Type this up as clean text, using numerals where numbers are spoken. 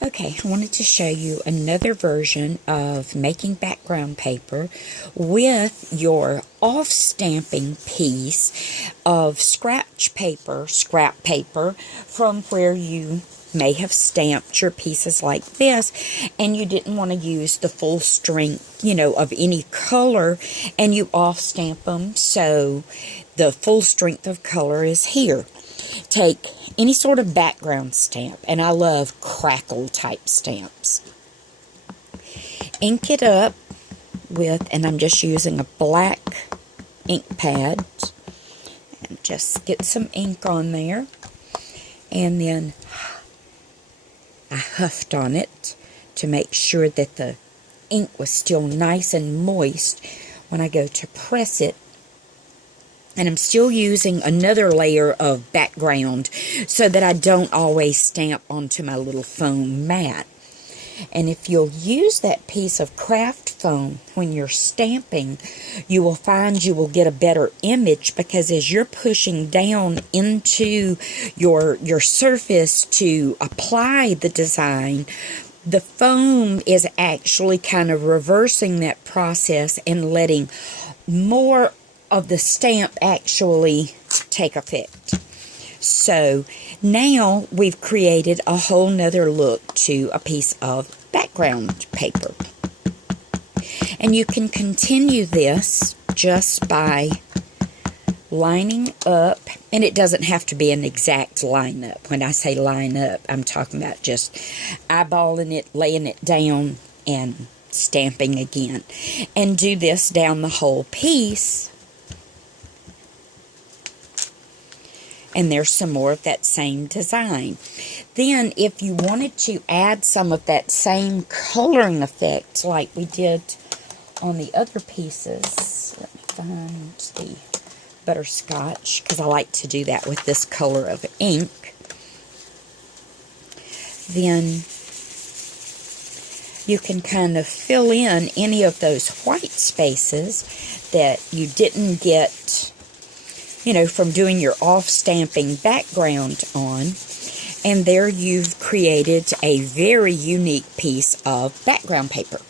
Okay, I wanted to show you another version of making background paper with your off-stamping piece of scrap paper from where you may have stamped your pieces like this, and you didn't want to use the full strength, of any color, and you off-stamp them so the full strength of color is here. Take any sort of background stamp, and I love crackle type stamps. Ink it up with, and I'm just using a black ink pad, and just get some ink on there, and then I huffed on it to make sure that the ink was still nice and moist when I go to press it. And I'm still using another layer of background so that I don't always stamp onto my little foam mat. And if you'll use that piece of craft foam when you're stamping, you will find you will get a better image, because as you're pushing down into your surface to apply the design, the foam is actually kind of reversing that process and letting more of the stamp actually take effect. So now we've created a whole nother look to a piece of background paper. And you can continue this just by lining up, and it doesn't have to be an exact line up. When I say line up, I'm talking about just eyeballing it, laying it down, and stamping again. And do this down the whole piece. And there's some more of that same design. Then, if you wanted to add some of that same coloring effect like we did on the other pieces, let me find the butterscotch, because I like to do that with this color of ink. Then you can kind of fill in any of those white spaces that you didn't get, from doing your off-stamping background on. And there you've created a very unique piece of background paper.